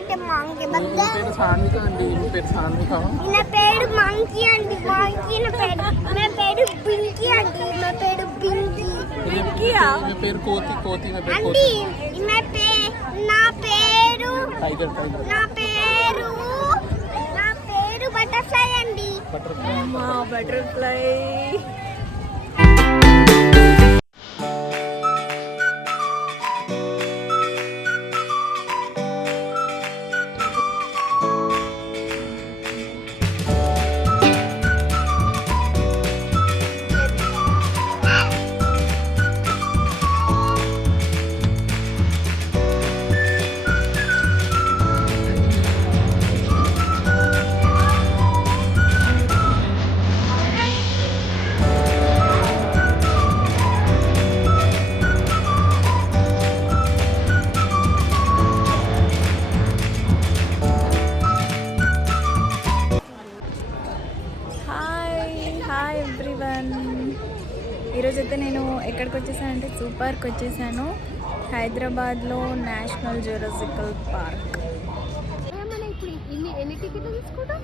ఒకటి monkey burger. పేరు సాన్విక అండి. పేరు సాన్విక. నా పేరు మంకీ అండి. మంకీ నా పేరు పింకీ అండి. నా పేరు పింకీ. పింకీయా? నా పేరు కోతి. కోతి నా పేరు అండి. నా పేరు బటర్ఫ్లై అండి. బటర్ఫ్లై. ఈరోజైతే నేను ఎక్కడికి వచ్చేసానంటే జూ పార్క్ వచ్చేసాను. హైదరాబాద్లో నేషనల్ జూరాసికల్ పార్క్. ఎన్ని టికెట్లు తీసుకుంటాం?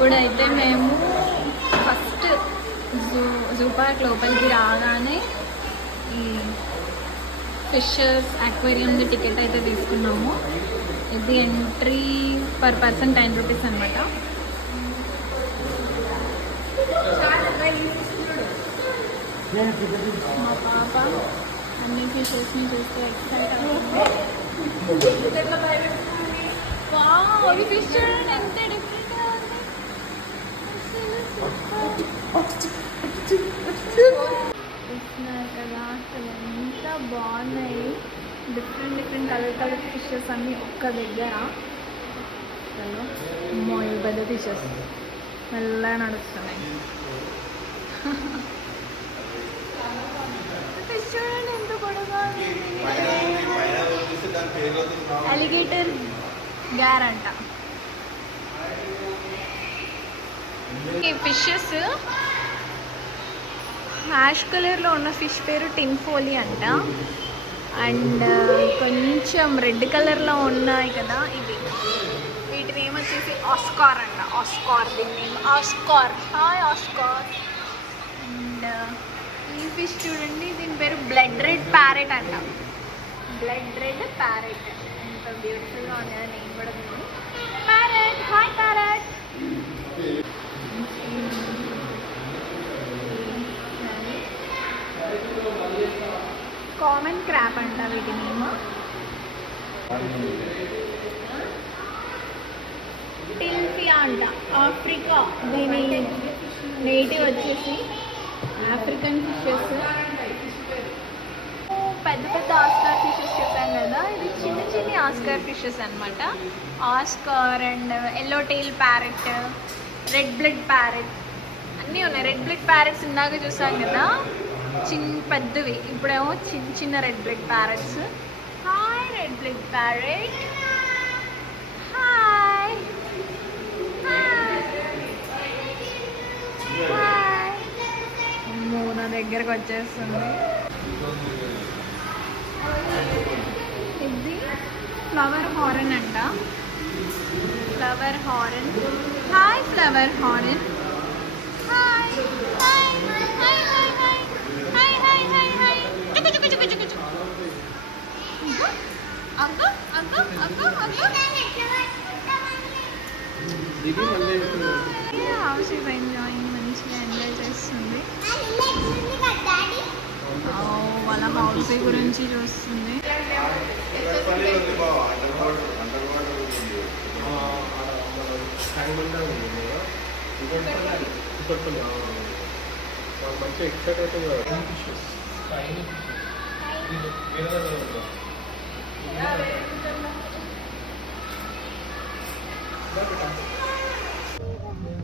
ఇప్పుడైతే మేము ఫస్ట్ జూ పార్క్ లోపలికి రాగానే ఈ ఫిషెస్ అక్వేరియంది టికెట్ అయితే తీసుకున్నాము. ఇది ఎంట్రీ పర్ పర్సన్ 10 రూపీస్ అనమాట. మా పాప అన్ని ఫిషెస్ని చూస్తే ఎక్సైట్ అవుతుంది. ఈ ఫిష్ చూడండి ఎంత డిఫరెంట్గా ఉంది. చూస్తున్నారు కదా అసలు ఎంత బాగున్నాయి. డిఫరెంట్ కలర్ ఫిషెస్ అన్నీ ఒక్క దగ్గర. అసలు పెద్ద ఫిషెస్ మెల్లగా నడుస్తున్నాయి. ఫిష్ చూడండి ఎంత పొడవుగా ఉంది. అలిగేటర్ గ్యారంట. ఈ ఫిషెస్ యాష్ కలర్లో ఉన్న ఫిష్ పేరు టిన్ఫోలీ అంట. అండ్ కొంచెం రెడ్ కలర్లో ఉన్నాయి కదా ఇవి, వీటి నేమ్ వచ్చేసి ఆస్కార్ అంట. ఆస్కార్, దీని name Oscar. Hi Oscar. And ఈ ఫిష్ చూడండి, దీని పేరు బ్లడ్ రెడ్ ప్యారెట్ అంట. బ్లడ్ రెడ్ ప్యారెట్ ఎంత బ్యూటిఫుల్గా ఉంది కదా. నేను కూడా parrot. Hi parrot. Common crop అంట వీటి నేమ్. టిల్ఫియా అంట, ఆఫ్రికా. దీని నేటివ్ వచ్చేసి ఆఫ్రికన్ ఫిషెస్. పెద్ద పెద్ద ఆస్కార్ ఫిషెస్ చెప్పాను కదా, ఇది చిన్న ఆస్కార్ ఫిషెస్ అనమాట. Oscar and yellow tail parrot, red blood parrot అన్నీ ఉన్నాయి. రెడ్ బ్లడ్ ప్యారెట్స్ ఇందాక చూసాం కదా, పెద్దవి. ఇప్పుడేమో చిన్న red blood parrots. Hi red blood parrot. Hi hi. నా దగ్గరకు వచ్చేస్తుంది. ఇది ఫ్లవర్ హారన్ అంట. Flower horn. Hi flower horn. Hi hi hi hi hi hi hi hi hi. అక్క అక్క అక్క అక్క. హౌస్ ఈజ్ ఎంజాయింగ్, మంచిగా ఎంజాయ్ చేస్తుంది. వాళ్ళ హౌస్ గురించి చూస్తుంది. మంచి ఎక్సైట్ అవుతుంది.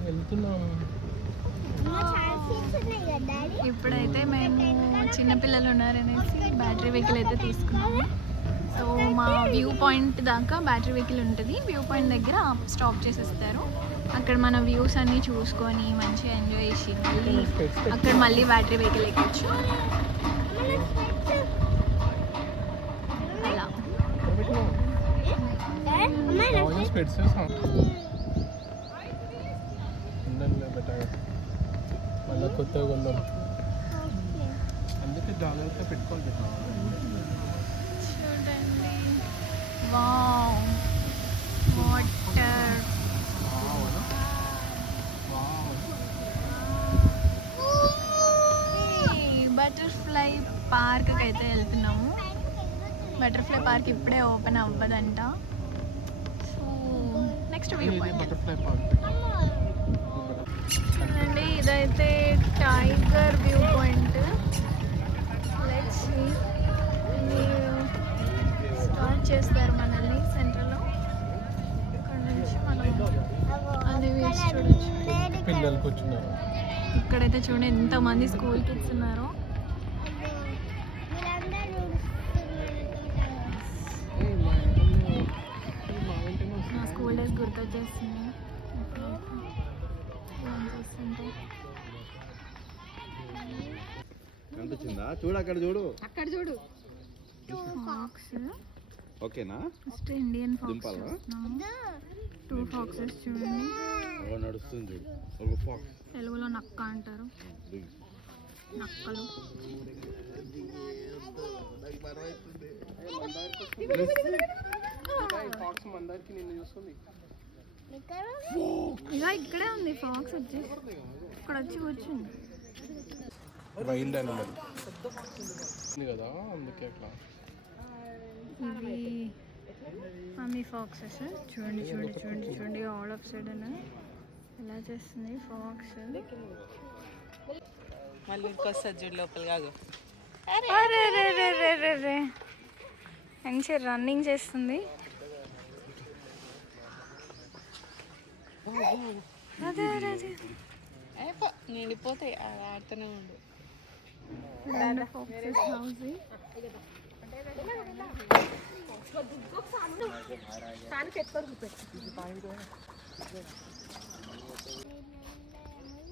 వెళ్తున్నాము. ఉన్నాయి కదా డాడీ. ఇప్పుడైతే మేము చిన్నపిల్లలు ఉన్నారనేసి బ్యాటరీ వెహికల్ అయితే తీసుకున్నాము. సో మా వ్యూ పాయింట్ దాకా బ్యాటరీ వెహికల్ ఉంటుంది. వ్యూ పాయింట్ దగ్గర స్టాప్ చేసేస్తారు. అక్కడ మన వ్యూస్ అన్నీ చూసుకొని మంచిగా ఎంజాయ్ చేసి మళ్ళీ అక్కడ మళ్ళీ బ్యాటరీ వెహికల్ ఎక్కొచ్చు. అలా స్పెట్స్ మళ్ళీ కొత్తగా కొందాం, అందుకే జాగ్రత్త పెట్టుకోవాలి. చూడండి, వావ్ వాటర్. బటర్ఫ్లై పార్క్కి అయితే వెళ్తున్నాము. బటర్ఫ్లై పార్క్ ఇప్పుడే ఓపెన్ అవ్వదంట. So next view point butterfly park. చూడండి, ఇదైతే tiger view point. Let's see. Start చేస్తారు మనల్ని సెంటర్లో. ఇక్కడ నుంచి మనం అన్ని వ్యూస్ చూడొచ్చు. పిల్లలు కూర్చున్నారు. ఇక్కడైతే చూడండి ఎంతమంది స్కూల్ కిడ్స్ ఉన్నారో. నా స్కూల్ డేస్ గుర్తొచ్చేస్తుంది. కనిపించిందా? చూడు అక్కడ చూడు. అక్కడ చూడు ఫాక్స్. ఓకేనా? ఫస్ట్ ఇండియన్ ఫాక్స్ దింపాలా? చూస్తున్నాము. 2 ఫాక్సెస్ చూడండి. నడుస్తుంది చూడు ఒక ఫాక్స్. తెలుగులో నక్క అంటారు. నక్కలు. ఫాక్స్ మందారికి నిన్ను చూస్తుంది. ఇలా ఇక్కడే ఉంది ఫాక్స్. వచ్చి ఇక్కడ వచ్చి కూర్చుంది. వైల్డ్ అనిమల్ కదా, అందుకే అట్లా. ఇవి మమ్మీ ఫాక్సెస్. చూడండి చూడండి చూడండి చూడండి ఆల్ ఆఫ్ సడన్ ఎలా చేస్తుంది ఫాక్స్. మళ్ళీ ఇంకొస్తుంది చూడు లోపల కాదు. అరే మంచిగా రన్నింగ్ చేస్తుంది. అదే అదే అదే నిండిపోతాయి ఆడుతూనే ఉండు. Foxes house.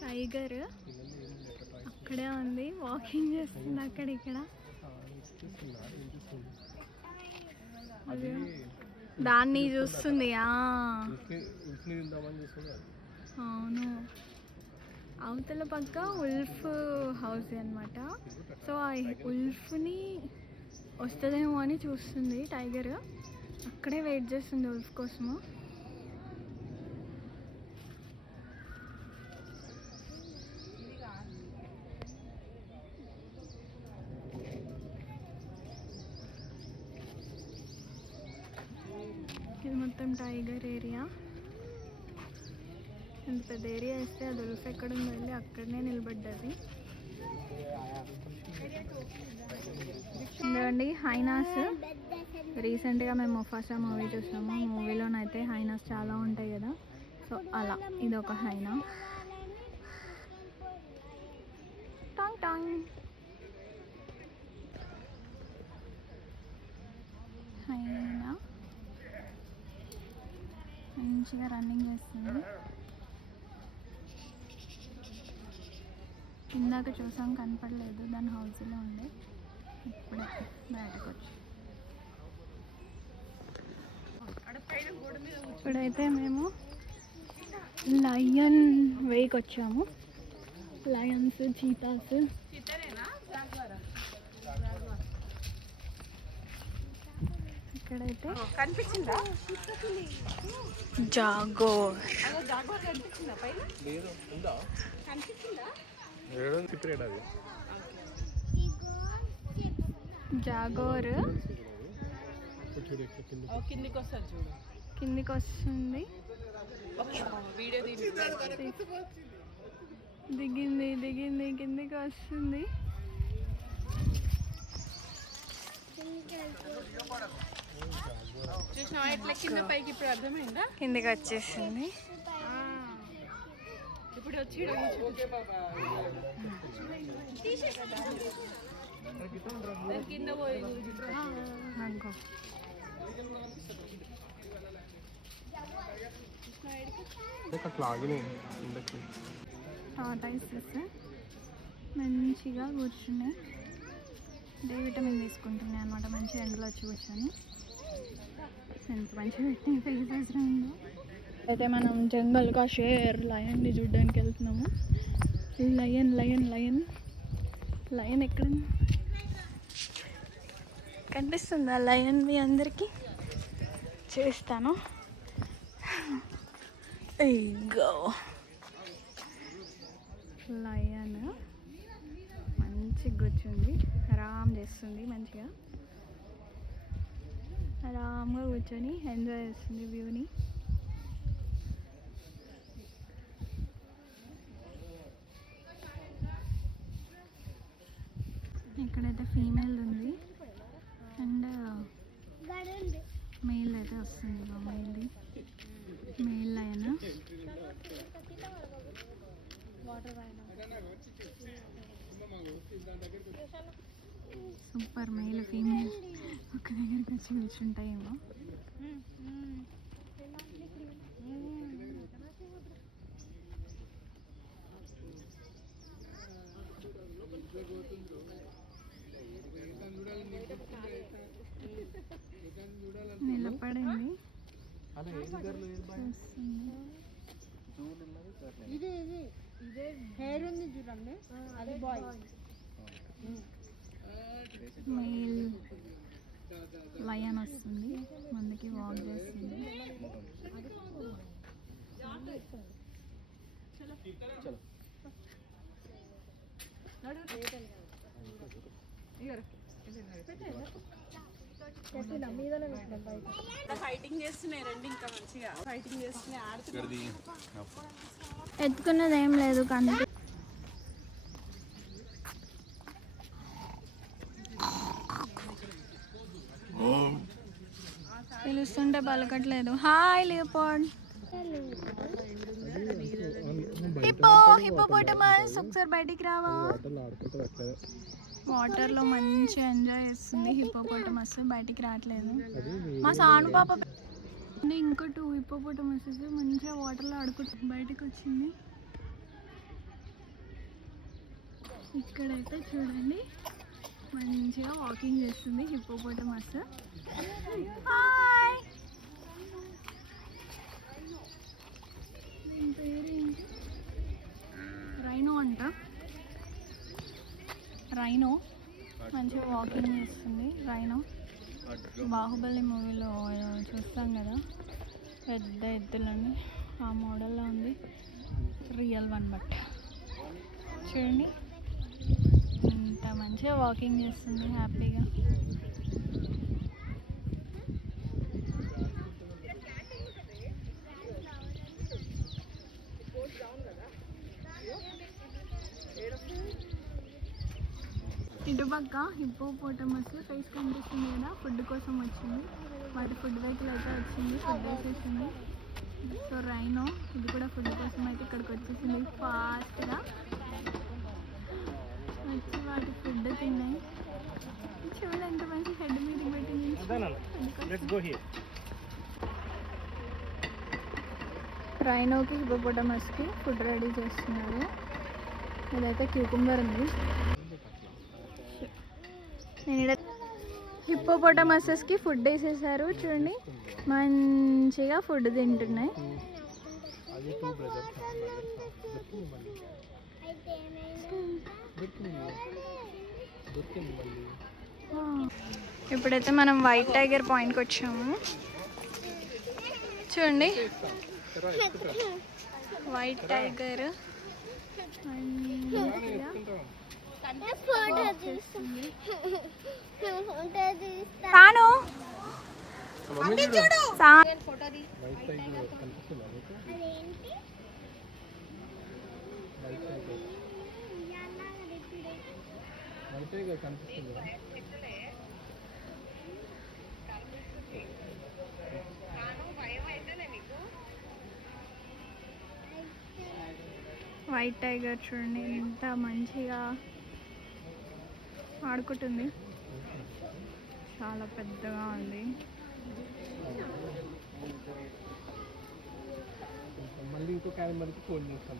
టైగర్ అక్కడే ఉంది, వాకింగ్ చేస్తుంది అక్కడ ఇక్కడ. దాన్ని చూస్తుంది. అవును, అవతల పక్క ఉల్ఫ్ హౌస్ అన్నమాట. సో ఆ ఉల్ఫ్ని వస్తుందేమో అని చూస్తుంది టైగర్. అక్కడే వెయిట్ చేస్తుంది ఉల్ఫ్ కోసము. ఇది మొత్తం టైగర్ ఏరియా. ఇంత పెద్ద ఏరియా ఇస్తే అది ఉల్ఫ్ ఎక్కడ ఉందో వెళ్ళి అక్కడనే నిలబడ్డది. ఇదిగోండి హైనాస్. రీసెంట్గా మేము ముఫాసా మూవీ చూసాము. మూవీలోనైతే హైనాస్ చాలా ఉంటాయి కదా, సో అలా ఇది ఒక హైనా. టాంగ్ టాంగ్. హైనా మంచిగా రన్నింగ్ చేస్తుంది. ఇందాక చూసాం కనపడలేదు, దాని హౌస్లో ఉండే. ఇప్పుడే బయటకు వచ్చి ఇప్పుడైతే మేము లయన్ వేకి వచ్చాము. Lions, cheetahs. ఇక్కడైతే కనిపించిందా? జాగోర్. జాగ్వార్ కనిపించిందా పైన? కనిపించిందా? జాగోర్ కిందికి వస్తుంది చూడు. కిందికి వస్తుంది. వీడియో దిగింది దిగింది కిందికి వస్తుంది. చూసినా ఎట్లా కింద పైకి ఇప్పుడు అర్థమైందా? కిందికి వచ్చేసింది. ఇప్పుడు వచ్చి కింద పోయి అట్లా ఆగినాయి ఇందకి. టాటాయిసెస్ మంచిగా కూర్చున్నాయి, డే విటమిన్ తీసుకుంటున్నాయి అనమాట. మంచిగా ఎండలో వచ్చి కూర్చొని ఎంత మంచిగా పెట్టిన ఫేసెస్ ఉందో. అయితే మనం జంగల్ కా షేర్ లయన్ని చూడడానికి వెళ్తున్నాము. లయన్ లయన్ లయన్ లయన్ ఎక్కడ కనిపిస్తుందా లయన్? మీ అందరికీ చేస్తాను. ఇగో లయన్ మంచిగా కూర్చుంది, ఆరామ్ చేస్తుంది. మంచిగా ఆరామ్గా కూర్చొని ఎంజాయ్ చేస్తుంది వ్యూని. ఇక్కడైతే ఫీమేల్ ఉంది అండ్ మెయిల్ అయితే వస్తుంది. మెయిల్ది male lion. Super. Male female ఒక దగ్గరికి వచ్చి కూర్చుంటాయేమో. నిలబడింది. మెయిల్ లయన్ వస్తుంది, ముందుకి వాక్ చేస్తుంది. ఫైటింగ్ చేస్తున్నాయి రెండు, ఇంకా మంచిగా ఫైటింగ్ చేస్తున్నాయి, ఆడుతున్నాయి. ఎత్తుకున్నది ఏం లేదు కానీ పిలుస్తుంటే పలకట్లేదు. Hi leopard. హిప్పో హిప్పోపోటమస్ ఒకసారి బయటికి రావా? వాటర్లో మంచిగా ఎంజాయ్ చేస్తుంది హిప్పోపోటమస్. బయటికి రావట్లేదు. మా సాను పాప ఇంకో 2 హిప్పోపోటమస్ మంచిగా వాటర్లో ఆడుకుంటూ బయటకు వచ్చింది. ఇక్కడైతే చూడండి మంచిగా వాకింగ్ చేస్తుంది హిప్పోపోటమస్. హాయ్. దీని పేరేంటి? రైనో అంట. రైనో మంచిగా వాకింగ్ చేస్తుంది. రైనో బాహుబలి మూవీలో చూస్తాం కదా, పెద్ద ఎద్దులని, ఆ మోడల్లో ఉంది. రియల్ వన్ బట్ చూడండి ఇంత మంచిగా వాకింగ్ చేస్తుంది హ్యాపీగా. ఇటుపక్క హిప్పోపోటమస్ ఫేస్ కనిపిస్తుంది కదా, ఫుడ్ కోసం వచ్చింది. వాటి ఫుడ్ వెహికల్ అయితే వచ్చింది, ఫుడ్ వేసేసింది. సో రైనో ఇది కూడా ఫుడ్ కోసం అయితే ఇక్కడికి వచ్చేసింది ఫాస్ట్గా వచ్చి వాటి ఫుడ్ తిన్నాయి. చూడండి ఎంత మంచి హెడ్ మీటింగ్ పెట్టింది. రైనోకి హిప్పోపోటమస్కి ఫుడ్ రెడీ చేస్తున్నారు. ఇదైతే క్యూకుంబర్ ఉంది. నేను హిప్పోపోటమసెస్కి ఫుడ్ వేసేసారు. చూడండి మంచిగా ఫుడ్ తింటున్నాయి. ఇప్పుడైతే మనం వైట్ టైగర్ పాయింట్కి వచ్చాము. చూడండి వైట్ టైగర్ తాను వైట్ టైగర్ చూడండి ఎంత మంచిగా ఆడుకుంటుంది, చాలా పెద్దగా ఉంది. మళ్ళీ ఇంకొక యానిమల్కి ఫోన్ చేస్తాం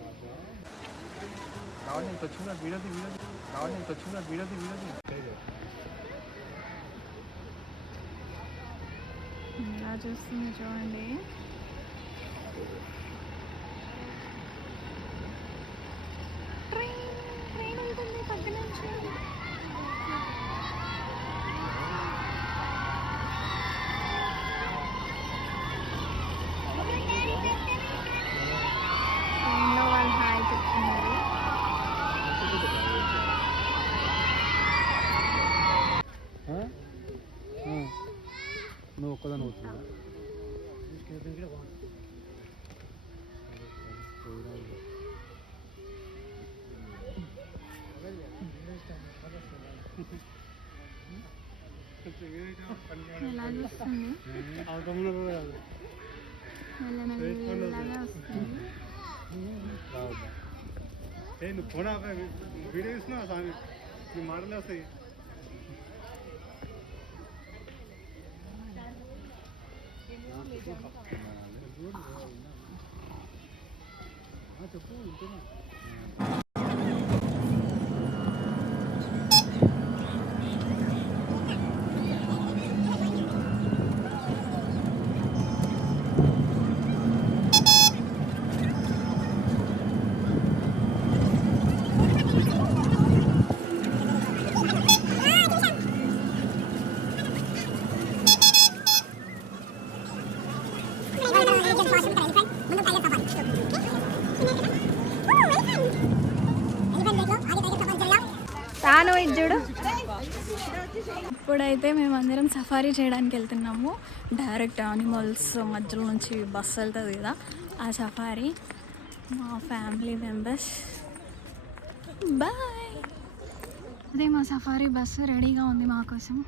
రావడం ఇంత వచ్చిన వీడియోది రావడం ఇంత వచ్చిన వీడియోది ఇలా చూస్తుంది చూడండి. ట్రైన్ వెళ్తుంది పక్క నుంచి. ట్రైన్లో వాళ్ళు హాయ్ చెప్తున్నారు. నువ్వు ఒక్కదాన్ని అవుతున్నా ఎలా చూస్తుంది, మెల్లగా వస్తుంది. నువ్వు ఫోన్ వీడియో ఇస్తున్నావు స్వామి, నీ మాటలు వస్తాయి. చెప్పు తాను ఇది చూడు. ఇప్పుడైతే మేమందరం సఫారీ చేయడానికి వెళ్తున్నాము. డైరెక్ట్ యానిమల్స్ మధ్యలో నుంచి బస్సు వెళ్తుంది కదా, ఆ సఫారీ. మా ఫ్యామిలీ మెంబర్స్ బాయ్. అదే మా సఫారీ బస్సు రెడీగా ఉంది మా కోసం.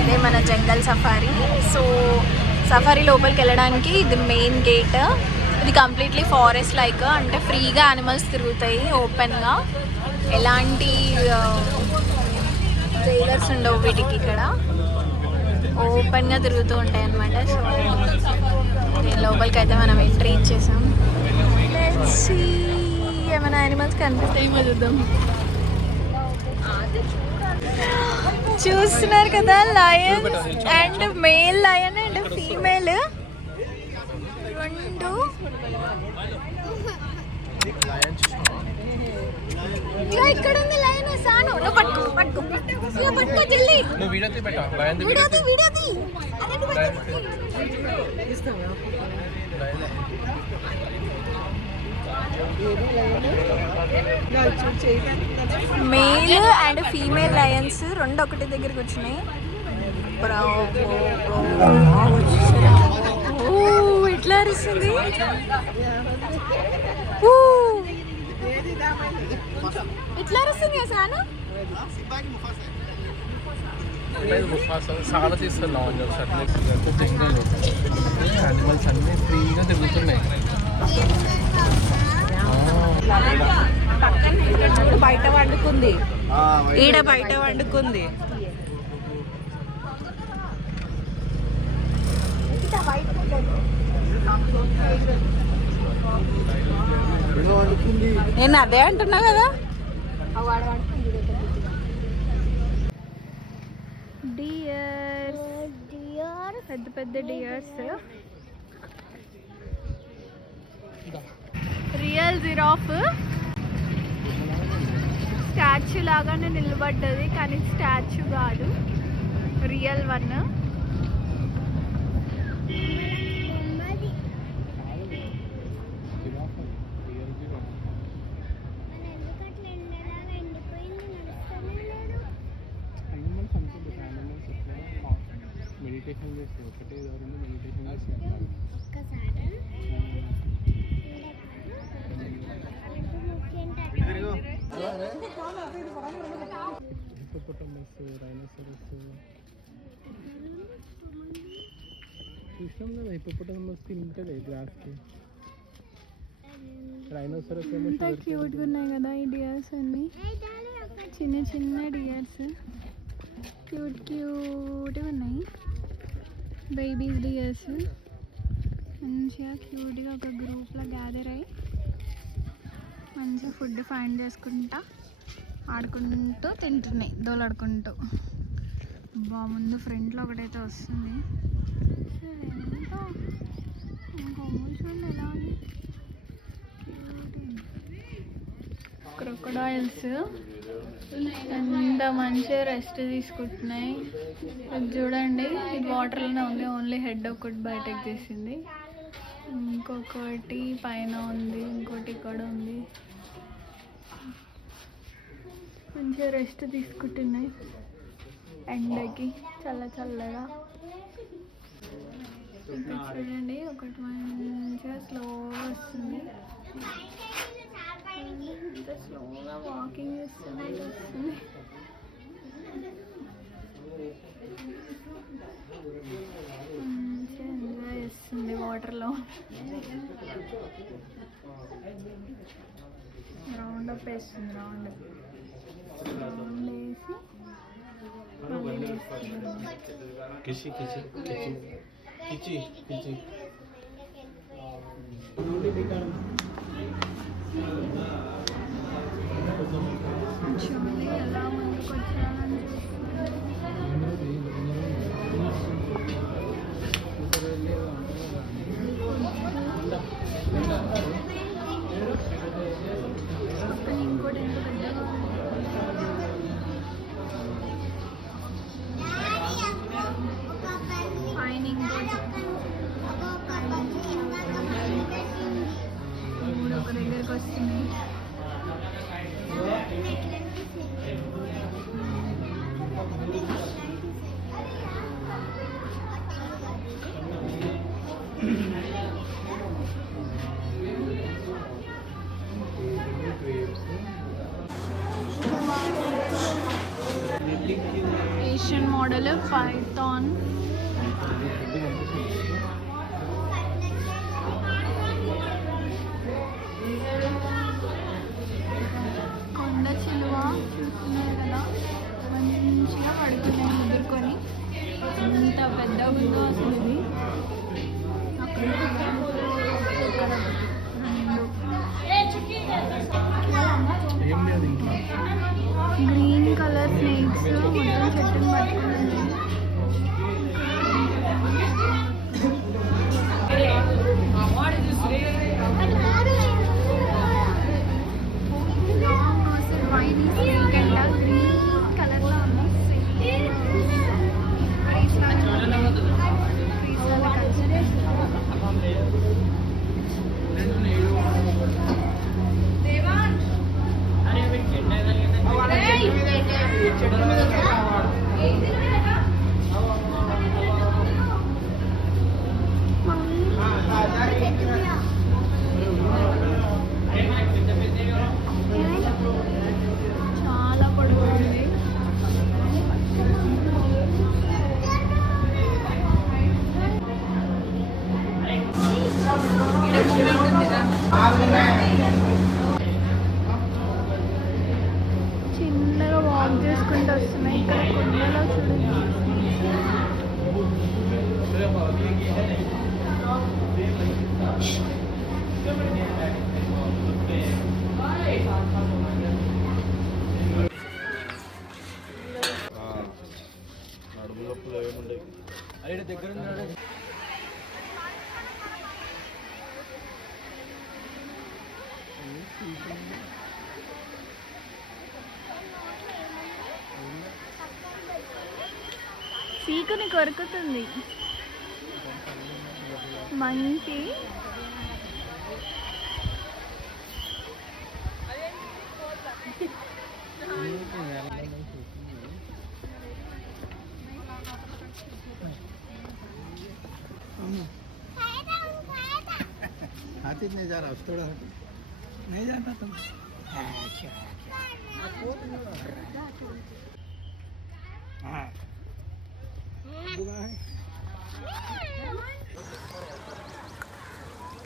ఇదే మన జంగల్ సఫారీ. సో సఫారీ లోపలికి వెళ్ళడానికి ఇది మెయిన్ గేట్. ఇది కంప్లీట్లీ ఫారెస్ట్ లైక్, అంటే ఫ్రీగా యానిమల్స్ తిరుగుతాయి ఓపెన్గా. ఎలాంటి ట్రైలర్స్ ఉండవు వీటికి. ఇక్కడ ఓపెన్గా తిరుగుతూ ఉంటాయి అన్నమాట. సో దీని లోపలికి అయితే మనం ఎంట్రీ ఇచ్చేసాం. లెట్స్ సీ ఏమైనా యానిమల్స్ కనిపిస్తాయేమో చూద్దాం. చూస్తున్నారు కదా, lion and male lion and female రెండు. ఇక్కడ ఉంది లయన్. సాను నువ్వు పట్టుకో పట్టుకో జల్దీ. నువ్వు వీడియో పెట్టా lion male and female Lions రెండు ఒకటి దగ్గరికి వచ్చినాయి. ఇట్లా అరుస్తుంది. ఇట్లా అరుస్తుంది సాను. చాలా తీస్తున్నాం అని చెప్పి యానిమల్స్ అన్నీ ఫ్రీగా తిరుగుతున్నాయి. బయట వండుకుంది, ఈడ బయట వండుకుంది. నేను అదే అంటున్నా కదా. డియర్స్, పెద్ద పెద్ద డియర్స్. రియల్ జిరాఫ్ స్టాచ్యూ లాగానే నిలబడ్డది, కానీ స్టాచ్యూ కాదు, రియల్ వన్. ఒకటే దారిలో మెడిటేషన్ చేసి ఒక్కసారి హిప్పోపటమస్, రైనోసరస్ చూసినాం కదా. హిప్పోపటమస్ తింటది గ్రాస్కి. రైనోసరస్ ఏమో ఎంత క్యూట్గా ఉన్నాయి కదా ఈ డియర్స్ అన్ని. చిన్న చిన్న డియర్స్ క్యూట్గా ఉన్నాయి. బేబీస్ డియర్స్ మంచిగా క్యూట్గా ఒక గ్రూప్లో గ్యాదర్ అయ్యి మంచిగా ఫుడ్ ఫైండ్ చేసుకుంటా ఆడుకుంటూ తింటున్నాయి దోలాడుకుంటూ. ముందు ఫ్రంట్లో ఒకటైతే వస్తుంది. కొమ్ములు చూడండి ఎలా ఉంది. క్రొకడైల్స్ ఎంత మంచిగా రెస్ట్ తీసుకుంటున్నాయి. ఇది చూడండి, ఇది వాటర్లోనే ఉంది. ఓన్లీ హెడ్ ఒకటి బయటకు తీసింది. ఇంకొకటి పైన ఉంది, ఇంకోటి ఇక్కడ ఉంది. మంచిగా రెస్ట్ తీసుకుంటున్నాయి ఎండకి చల్లగా. ఇక్కడ చూడండి ఒకటి మంచిగా స్లోగా వస్తుంది. ఎంత స్లోగా వాకింగ్ చేస్తుంది వస్తుంది. మంచిగా ఎంజాయ్ చేస్తుంది వాటర్లో. రౌండ్ అప్ వేస్తుంది. రౌండ్ వేసి మళ్ళీ వేస్తుంది. కిచి కిచి కిచి కిచి కిచి. చూడండి ఎలా ముందుకు వచ్చానని పక్కన ఇంకోటి ఎంత పెద్దగా పైన ఇంకోటి మూడు ఒక దగ్గరకు వస్తున్నాయి. Asian model Python. కొండ చిలువ చూస్తున్నారు కదా, మంచిగా పడుకున్నాయి ముదురుకొని. ఎంత పెద్దగా ఉందో అసలు ఇది. అక్కడ ఇక్కడ ఏం లేదు ఇంకా. గ్రీన్ కలర్ స్నేక్స్ మొత్తం చెట్టుని పట్టుకున్నాయి. వైనీ స్నేక్ అంట, గ్రీన్ కలర్లో ఉంది. చాలా పొడుగుంది. చిన్నగా వాక్ చేసుకుంటూ వస్తున్నాయి. ఇక్కడ కొండలో చూడండి. నడుము నొప్పులు ఏముండే అరే దగ్గర ఉన్నాడు. పీకుని కొరుకుతుంది మంకీ. हाथी नहीं जा रहा थोड़ा नहीं जाना तुम अच्छा हाँ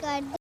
गड्डी